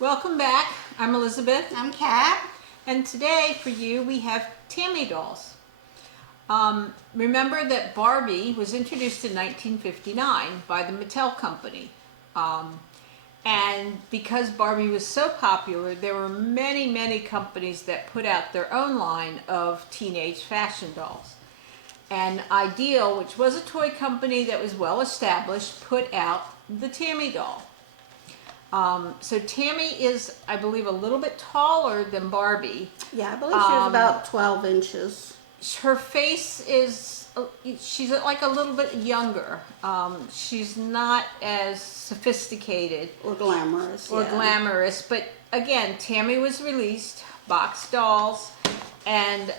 Welcome back. I'm Elizabeth. I'm Kat. And today for you we have Tammy dolls. Remember that Barbie was introduced in 1959 by the Mattel Company. And because Barbie was so popular, there were many companies that put out their own line of teenage fashion dolls. And Ideal, which was a toy company that was well established, put out the Tammy doll. So Tammy is, I believe, a little bit taller than Barbie. Yeah, I believe she was about 12 inches. Her face is, she's like a little bit younger. She's not as sophisticated. Or glamorous. Glamorous. But again, Tammy was released, box dolls, and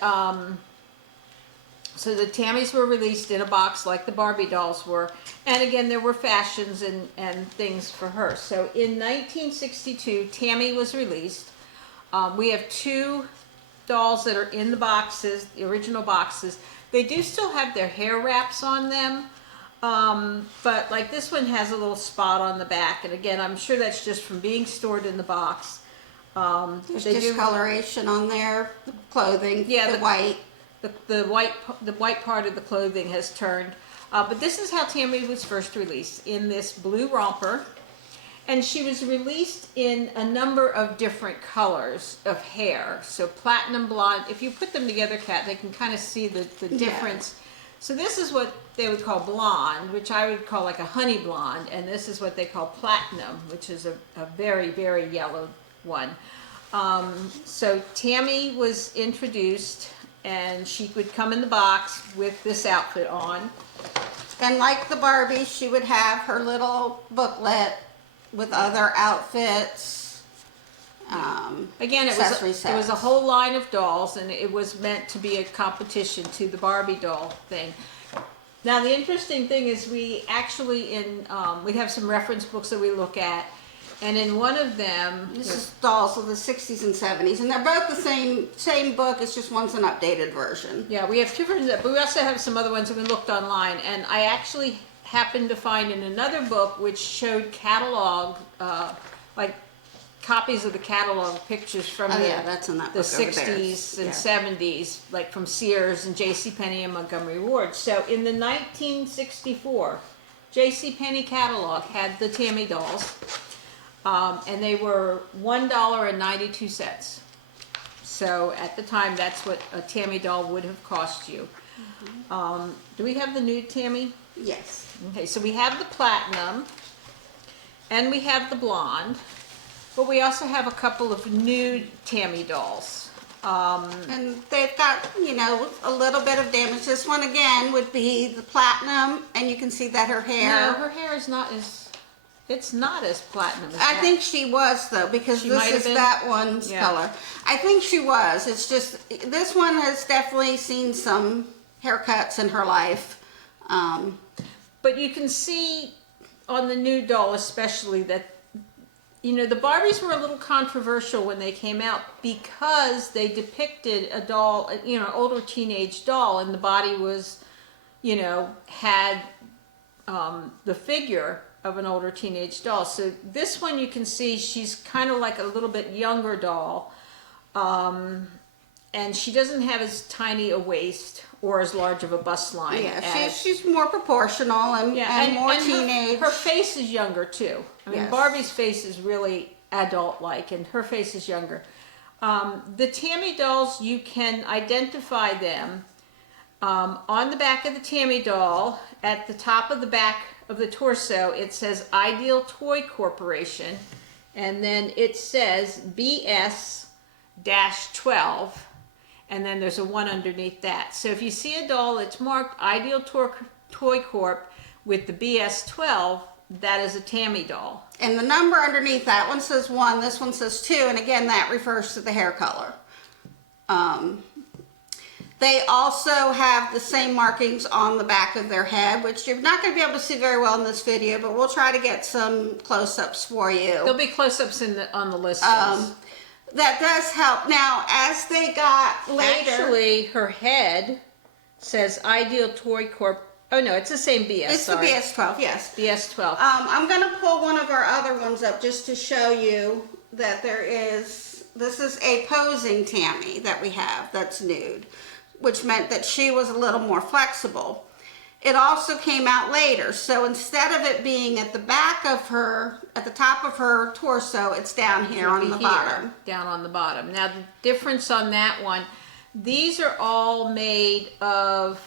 so the Tammys were released in a box like the Barbie dolls were. And again, there were fashions and things for her. So in 1962, Tammy was released. We have two dolls that are in the boxes, the original boxes. They do still have their hair wraps on them. But like this one has a little spot on the back. And again, I'm sure that's just from being stored in the box. There's discoloration on there, the clothing, the white. The white part of the clothing has turned. But this is how Tammy was first released, in this blue romper. And she was released in a number of different colors of hair. So platinum blonde. If you put them together, Kat, they can kind of see the difference. So this is what they would call blonde, which I would call like a honey blonde. And this is what they call platinum, which is a very yellow one. So Tammy was introduced, and she would come in the box with this outfit on. And like the Barbie, she would have her little booklet with other outfits. Again, it was a whole line of dolls, and it was meant to be a competition to the Barbie doll thing. Now, the interesting thing is we actually we have some reference books that we look at. And in one of them, this is dolls of the 60s and 70s, and they're both the same book. It's just one's an updated version. Yeah, we have two versions, but we also have some other ones that we looked online. And I actually happened to find in another book which showed catalog, like copies of the catalog pictures from that's in that book the 60s and 70s, like from Sears and JCPenney and Montgomery Ward. So in the 1964 JCPenney catalog had the Tammy dolls. And they were $1.92. So at the time, that's what a Tammy doll would have cost you. Do we have the nude Tammy? Yes. Okay, so we have the platinum, and we have the blonde, but we also have a couple of nude Tammy dolls. And they've got, a little bit of damage. This one, again, would be the platinum, and you can see that her hair... No, her hair is not as... It's not as platinum as that. I think she was, though, because this is that one's color. I think she was. It's just, this one has definitely seen some haircuts in her life. But you can see on the new doll especially that, the Barbies were a little controversial when they came out because they depicted a doll, an older teenage doll, and the body was, had the figure of an older teenage doll. So this one you can see she's kind of like a little bit younger doll, and she doesn't have as tiny a waist or as large of a bust line. Yeah, she's more proportional and more teenage. Her face is younger too. I mean, Barbie's face is really adult-like, and her face is younger. The Tammy dolls, you can identify them on the back of the Tammy doll. At the top of the back of the torso, it says Ideal Toy Corporation, and then it says BS-12, and then there's a 1 underneath that. So if you see a doll that's marked Ideal Toy Corp with the BS-12, that is a Tammy doll. And the number underneath that one says 1, this one says 2, and again that refers to the hair color. They also have the same markings on the back of their head, which you're not going to be able to see very well in this video, but we'll try to get some close-ups for you. There'll be close-ups on the list. That does help. Now, as they got later... Actually, her head says Ideal Toy Corp Oh no, it's the same BS. It's sorry. the BS12, yes. BS12. I'm going to pull one of our other ones up just to show you that this is a posing Tammy that we have that's nude, which meant that she was a little more flexible. It also came out later, so instead of it being at the back of her, at the top of her torso, it's down here on the bottom. Down on the bottom. Now the difference on that one, these are all made of,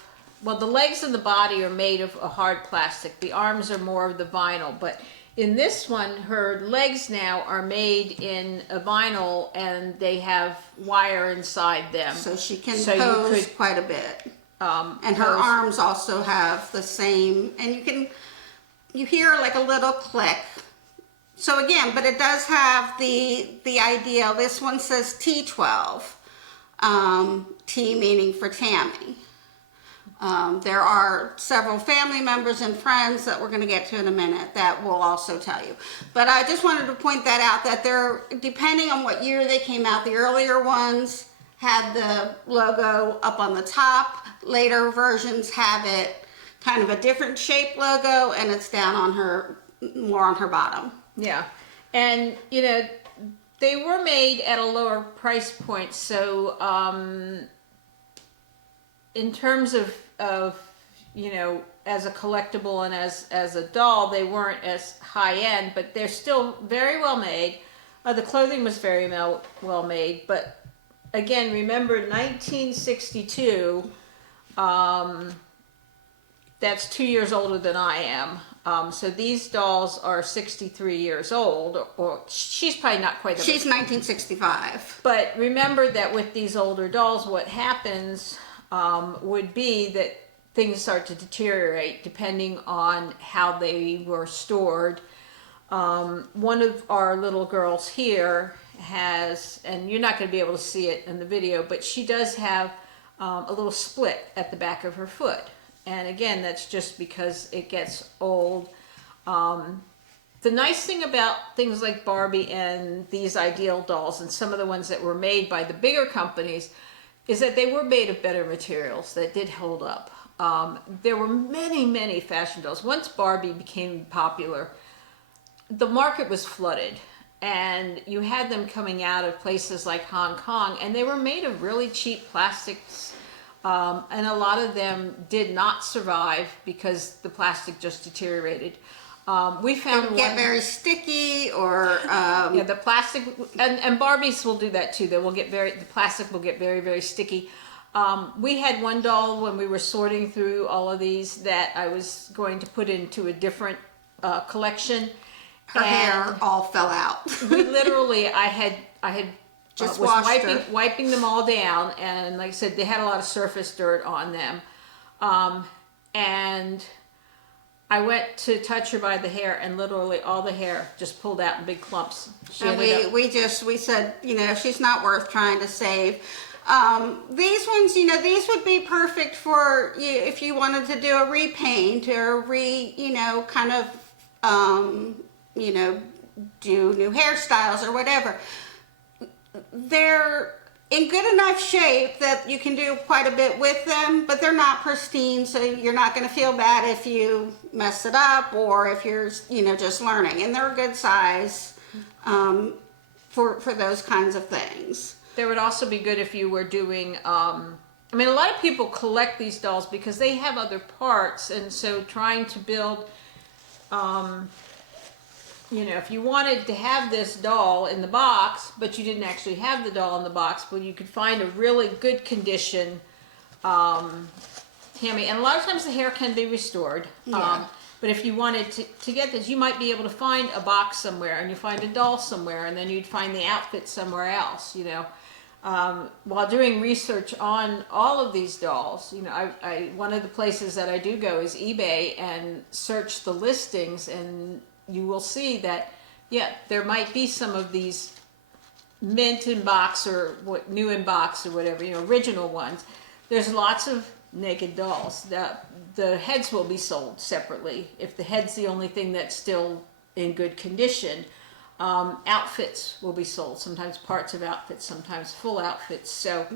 well, the legs and the body are made of a hard plastic. The arms are more of the vinyl, but in this one, her legs now are made in a vinyl and they have wire inside them. So she can pose quite a bit. And her pose. arms also have the same, and you hear like a little click. So again, but it does have the Ideal. This one says T12, T meaning for Tammy. There are several family members and friends that we're going to get to in a minute that will also tell you. But I just wanted to point that out, that they're, depending on what year they came out, the earlier ones had the logo up on the top. Later versions have it kind of a different shape logo, and it's down on her, more on her bottom. Yeah. And, you know, they were made at a lower price point. So, in terms of, you know, as a collectible and as a doll, they weren't as high end, but they're still very well made. The clothing was very well made, but again, remember 1962, that's 2 years older than I am. So these dolls are 63 years old, or she's probably not quite. She's 1965. But remember that with these older dolls, what happens would be that things start to deteriorate depending on how they were stored. One of our little girls here has, and you're not going to be able to see it in the video, but she does have a little split at the back of her foot. And again, that's just because it gets old. The nice thing about things like Barbie and these Ideal dolls and some of the ones that were made by the bigger companies is that they were made of better materials that did hold up. There were many fashion dolls. Once Barbie became popular, the market was flooded, and you had them coming out of places like Hong Kong, and they were made of really cheap plastics, and a lot of them did not survive because the plastic just deteriorated. We found one get very sticky, or yeah, the plastic, and Barbies will do that too. The plastic will get very sticky. We had one doll when we were sorting through all of these that I was going to put into a different collection. Her hair all fell out. We literally, I had just was wiping them all down, and like I said, they had a lot of surface dirt on them, and I went to touch her by the hair, and literally all the hair just pulled out in big clumps. And we said, you know, she's not worth trying to save. These ones, you know, these would be perfect for you if you wanted to do a repaint or kind of, you know, do new hairstyles or whatever. They're in good enough shape that you can do quite a bit with them, but they're not pristine, so you're not going to feel bad if you mess it up or if you're, you know, just learning. And they're a good size for those kinds of things. They would also be good if you were doing, I mean, a lot of people collect these dolls because they have other parts, and so trying to build, you know, if you wanted to have this doll in the box, but you didn't actually have the doll in the box, but you could find a really good condition Tammy, and a lot of times the hair can be restored. Yeah. But if you wanted to get this, you might be able to find a box somewhere, and you find a doll somewhere, and then you'd find the outfit somewhere else, you know. While doing research on all of these dolls, you know, one of the places that I do go is eBay and search the listings, and you will see that, yeah, there might be some of these mint in box or new in box or whatever, you know, original ones. There's lots of naked dolls. The heads will be sold separately if the head's the only thing that's still in good condition. Outfits will be sold, sometimes parts of outfits, sometimes full outfits. So,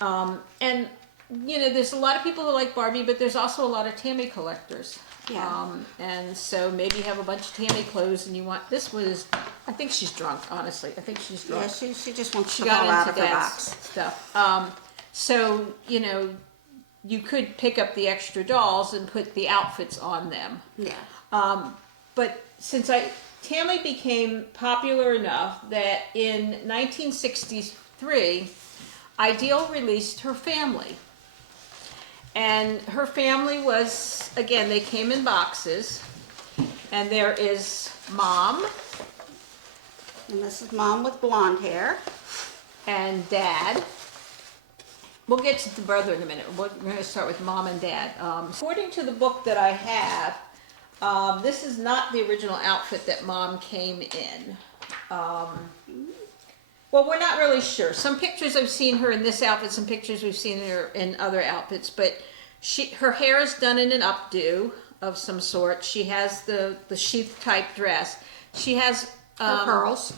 and you know, there's a lot of people who like Barbie, but there's also a lot of Tammy collectors. Yeah. And so maybe you have a bunch of Tammy clothes and you want, I think she's drunk, honestly. I think she's drunk. Yeah, she just wants She to fall got out into of her Dad's box. stuff. So, you know, you could pick up the extra dolls and put the outfits on them. Yeah. But since Tammy became popular enough that in 1963, Ideal released her family. And her family was, again, they came in boxes. And there is Mom And this is Mom with blonde hair. and Dad. We'll get to the brother in a minute. We're going to start with Mom and Dad. According to the book that I have, this is not the original outfit that Mom came in. Well, we're not really sure. Some pictures I've seen her in this outfit, some pictures we've seen her in other outfits, but her hair is done in an updo of some sort. She has the sheath type dress. She has Her pearls.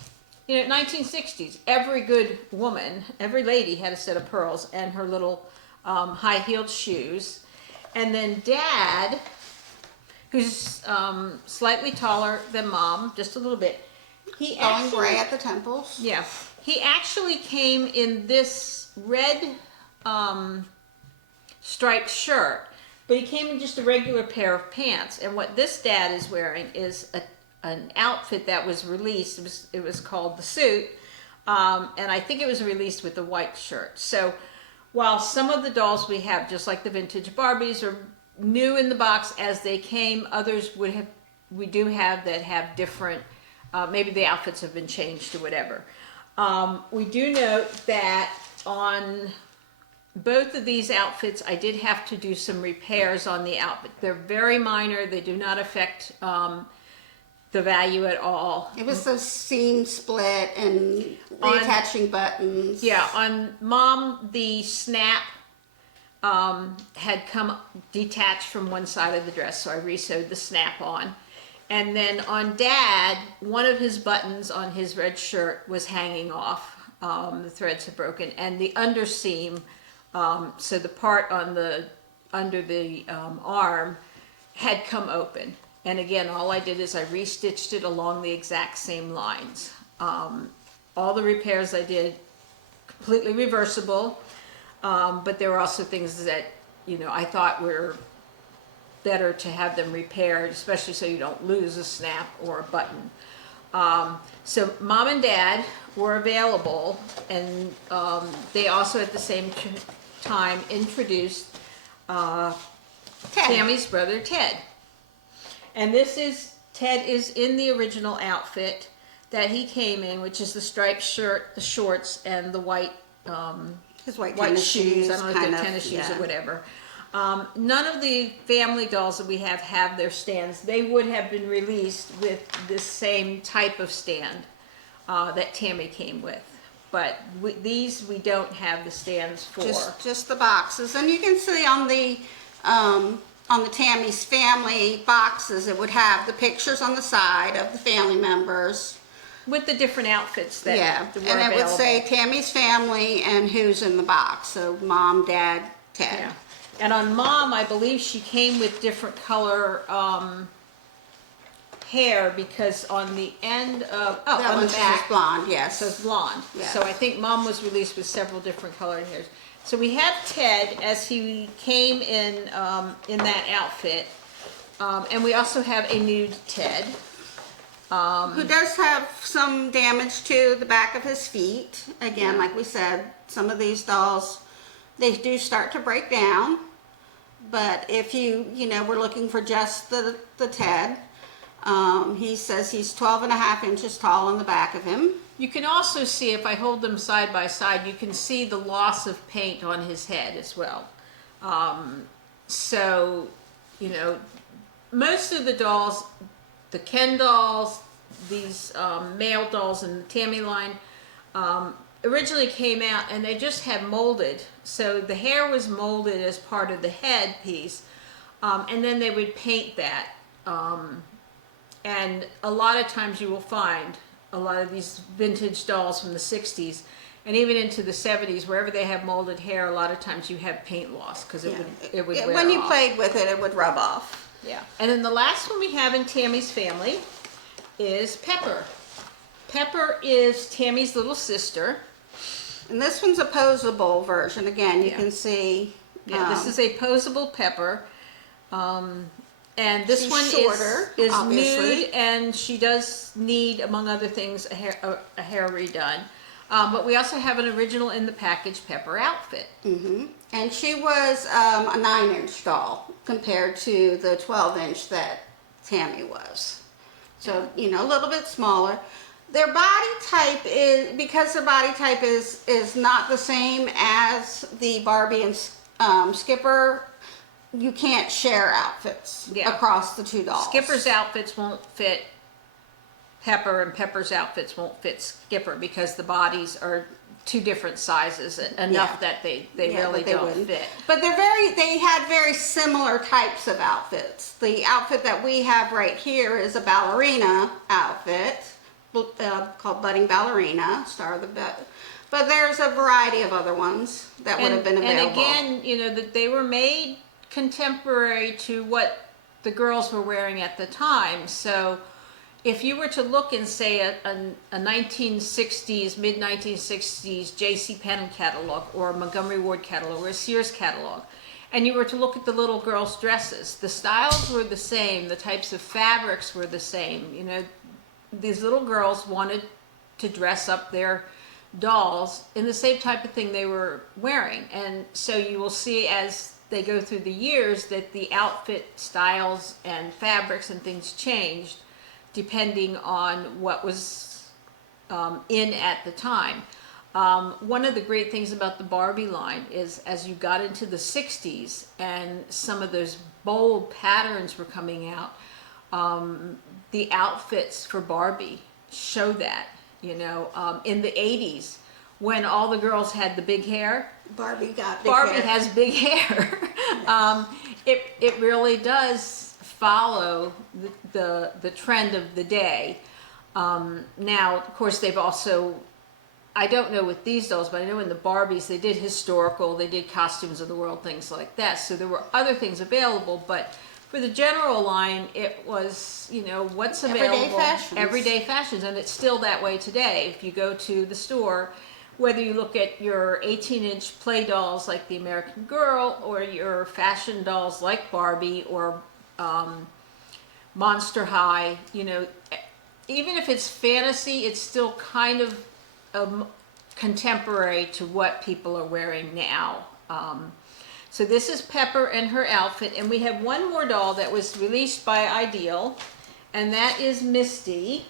you know, 1960s, every good woman, every lady had a set of pearls and her little high-heeled shoes. And then Dad, who's slightly taller than Mom, just a little bit. He Going actually, gray at the temples. yeah, he actually came in this red striped shirt, but he came in just a regular pair of pants. And what this Dad is wearing is an outfit that was released. It was called the suit, and I think it was released with the white shirt. So while some of the dolls we have, just like the vintage Barbies, are new in the box as they came, others we do have that have different. Maybe the outfits have been changed or whatever. We do note that on both of these outfits, I did have to do some repairs on the outfit. They're very minor. They do not affect the value at all. It was the seam split and reattaching buttons. Yeah, on Mom, the snap had come detached from one side of the dress, so I re-sewed the snap on. And then on Dad, one of his buttons on his red shirt was hanging off. The threads had broken, and the underseam, so the part on under the arm, had come open. And again, all I did is I restitched it along the exact same lines. All the repairs I did completely reversible, but there were also things that, you know, I thought were better to have them repaired, especially so you don't lose a snap or a button. So Mom and Dad were available, and they also at the same time introduced Tammy's brother Ted. And Ted is in the original outfit that he came in, which is the striped shirt, the shorts, and the white His white tennis shoes. shoes. I don't know if they're tennis shoes or whatever. None of the family dolls that we have their stands. They would have been released with this same type of stand that Tammy came with. But these we don't have the stands for. Just the boxes. And you can see on the Tammy's Family boxes, it would have the pictures on the side of the family members. With the different outfits that were and it available. would say Tammy's Family and who's in the box. So Mom, Dad, Ted. Yeah. And on Mom, I believe she came with different color hair, because on the end of, That on one the back, says blonde, yes. so it's blonde. Yes. So I think Mom was released with several different colored hairs. So we have Ted as he came in that outfit, and we also have a nude Ted. Who does have some damage to the back of his feet. Again, like we said, some of these dolls, they do start to break down. But if we're looking for just the Ted, he says he's 12.5 inches tall on the back of him. You can also see, if I hold them side by side, you can see the loss of paint on his head as well. So, most of the dolls, the Ken dolls, these male dolls in the Tammy line, originally came out and they just had molded. So the hair was molded as part of the head piece, and then they would paint that. And a lot of times you will find a lot of these vintage dolls from the 60s And even into the 70s, wherever they have molded hair, a lot of times you have paint loss because it would wear when you off. played with it, it would rub off. Yeah. And then the last one we have in Tammy's family is Pepper. Pepper is Tammy's little sister. And this one's a posable version. Again, you can see. Yeah, this is a posable Pepper. And this She's one shorter, is obviously. nude, and she does need, among other things, a hair redone. But we also have an original in the package Pepper outfit. And she was a 9-inch doll compared to the 12-inch that Tammy was. So, you know, a little bit smaller. Their body type is, because their body type is not the same as the Barbie and Skipper, you can't share outfits across the two dolls. Skipper's outfits won't fit Pepper, and Pepper's outfits won't fit Skipper because the bodies are two different sizes enough that they really don't fit. But they had very similar types of outfits. The outfit that we have right here is a ballerina outfit called Budding Ballerina, Star of the but there's a variety of other ones that would have been available. And again, you know, that they were made contemporary to what the girls were wearing at the time. So if you were to look in, say, a 1960s, mid-1960s J.C. Penney catalog or a Montgomery Ward catalog or a Sears catalog, and you were to look at the little girls' dresses, the styles were the same, the types of fabrics were the same. You know, these little girls wanted to dress up their dolls in the same type of thing they were wearing. And so you will see as they go through the years that the outfit styles and fabrics and things changed depending on what was in at the time. One of the great things about the Barbie line is as you got into the 60s and some of those bold patterns were coming out, the outfits for Barbie show that, you know. In the 80s, when all the girls had the big hair, Barbie has big hair. It really does follow the trend of the day. Now, of course, they've also, I don't know with these dolls, but I know in the Barbies they did historical, they did costumes of the world, things like that. So there were other things available, but for the general line, it was, you know, what's available. Everyday fashions, and it's still that way today. If you go to the store, whether you look at your 18-inch play dolls like the American Girl or your fashion dolls like Barbie or Monster High, you know, even if it's fantasy, it's still kind of contemporary to what people are wearing now. So this is Pepper and her outfit, and we have one more doll that was released by Ideal, and that is Misty.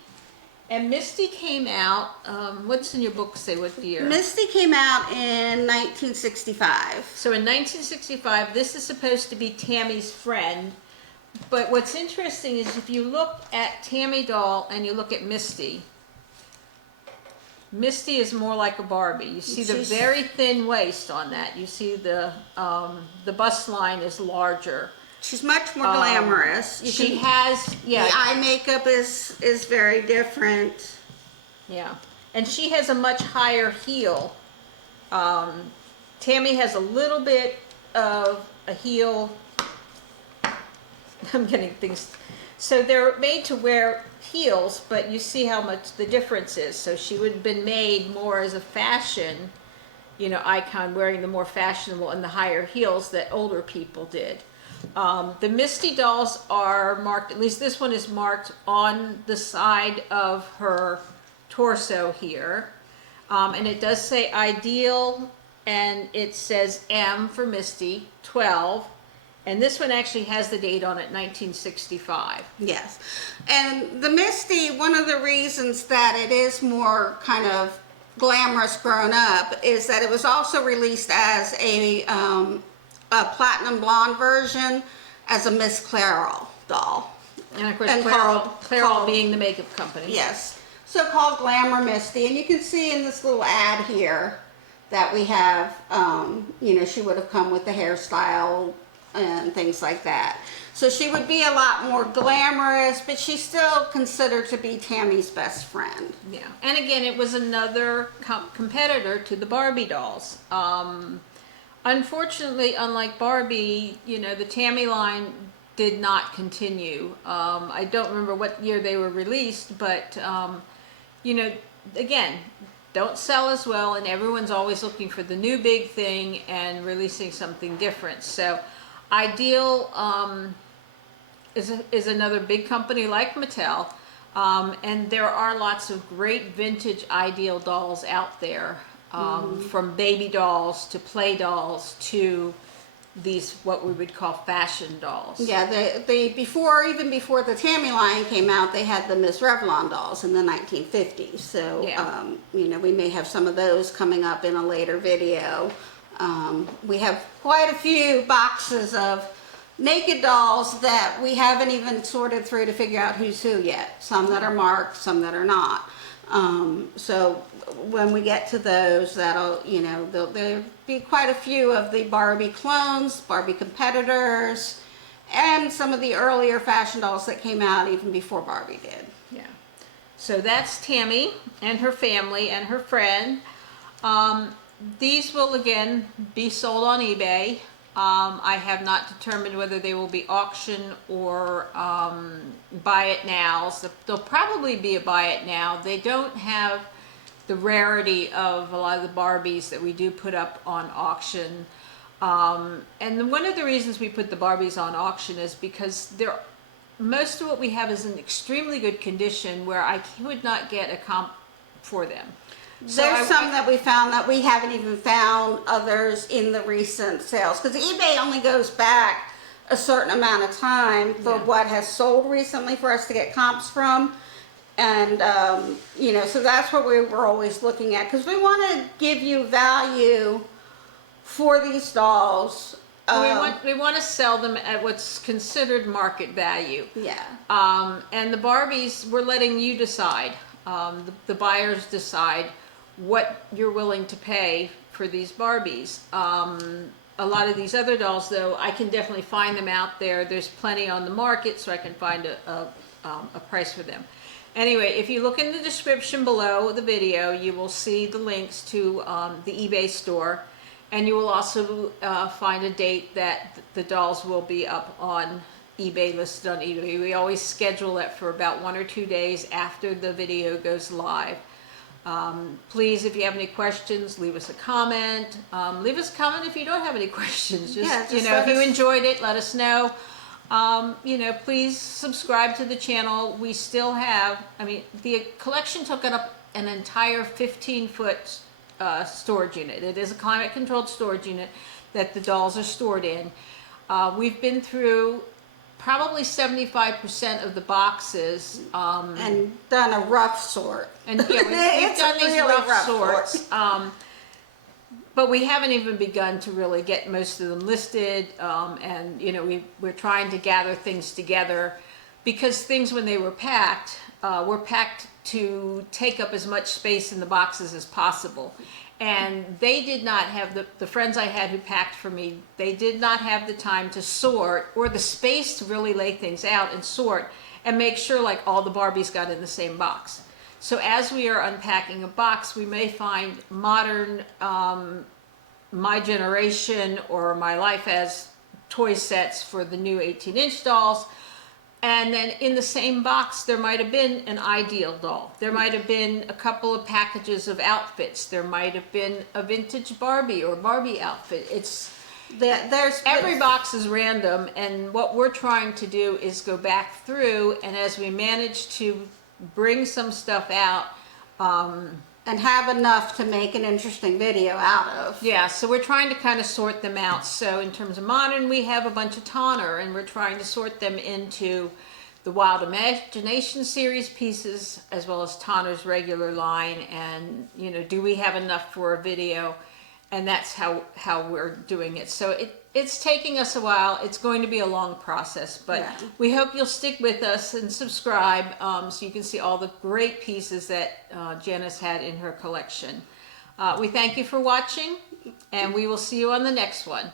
And Misty came out, what's in your book say, what year? Misty came out in 1965. So in 1965, this is supposed to be Tammy's friend. But what's interesting is if you look at Tammy doll and you look at Misty, Misty is more like a Barbie. You see the very thin waist on that. You see the bust line is larger. She's much more glamorous. She has, the eye makeup is very different. Yeah, and she has a much higher heel. Tammy has a little bit of a heel. I'm getting things. So they're made to wear heels, but you see how much the difference is. So she would have been made more as a fashion, you know, icon, wearing the more fashionable and the higher heels that older people did. The Misty dolls are marked, at least this one is marked on the side of her torso here. And it does say Ideal, and it says M for Misty, 12. And this one actually has the date on it, 1965. Yes. And the Misty, one of the reasons that it is more kind of glamorous grown up is that it was also released as a platinum blonde version as a Miss Clairol doll. And of course, Clairol being the makeup company. Yes. So called Glamour Misty. And you can see in this little ad here that we have, you know, she would have come with the hairstyle and things like that. So she would be a lot more glamorous, but she's still considered to be Tammy's best friend. Yeah, and again, it was another competitor to the Barbie dolls. Unfortunately, unlike Barbie, the Tammy line did not continue. I don't remember what year they were released, but again, don't sell as well, and everyone's always looking for the new big thing and releasing something different. So Ideal is another big company like Mattel, and there are lots of great vintage Ideal dolls out there, from baby dolls to play dolls to these what we would call fashion dolls. Yeah, even before the Tammy line came out, they had the Miss Revlon dolls in the 1950s. So, Yeah. we may have some of those coming up in a later video. We have quite a few boxes of naked dolls that we haven't even sorted through to figure out who's who yet. Some that are marked, some that are not. So when we get to those, there'll be quite a few of the Barbie clones, Barbie competitors, and some of the earlier fashion dolls that came out even before Barbie did. Yeah. So that's Tammy and her family and her friend. These will again be sold on eBay. I have not determined whether they will be auction or buy it nows. They'll probably be a buy it now. They don't have the rarity of a lot of the Barbies that we do put up on auction. And one of the reasons we put the Barbies on auction is because most of what we have is in extremely good condition where I would not get a comp for them. There's some that we found that we haven't even found others in the recent sales, because eBay only goes back a certain amount of time for what has sold recently for us to get comps from. And, so that's what we were always looking at, because we want to give you value for these dolls. We want to sell them at what's considered market value. Yeah. And the Barbies, we're letting you decide. The buyers decide what you're willing to pay for these Barbies. A lot of these other dolls, though, I can definitely find them out there. There's plenty on the market, so I can find a price for them. Anyway, if you look in the description below the video, you will see the links to the eBay store, and you will also find a date that the dolls will be up on eBay, listed on eBay. We always schedule that for about 1 or 2 days after the video goes live. Please, if you have any questions, leave us a comment. Leave us a comment if you don't have any questions. Just if you enjoyed it, let us know. Please subscribe to the channel. We still have, the collection took up an entire 15-foot storage unit. It is a climate-controlled storage unit that the dolls are stored in. We've been through probably 75% of the boxes. And done a rough sort. And we've done these really rough sorts. But we haven't even begun to really get most of them listed. We're trying to gather things together, because things, when they were packed to take up as much space in the boxes as possible. And they did not have, the friends I had who packed for me, they did not have the time to sort or the space to really lay things out and sort and make sure like all the Barbies got in the same box. So as we are unpacking a box, we may find modern, My Generation or My Life as toy sets for the new 18-inch dolls. And then in the same box, there might have been an Ideal doll. There might have been a couple of packages of outfits. There might have been a vintage Barbie or Barbie outfit. Every box is random, and what we're trying to do is go back through, and as we manage to bring some stuff out, and have enough to make an interesting video out of. yeah, so we're trying to kind of sort them out. So in terms of modern, we have a bunch of Tonner, and we're trying to sort them into the Wild Imagination series pieces, as well as Tonner's regular line. And, do we have enough for a video? And that's how we're doing it. So it's taking us a while. It's going to be a long process, but we hope you'll stick with us and subscribe, so you can see all the great pieces that Janice had in her collection. We thank you for watching, and we will see you on the next one.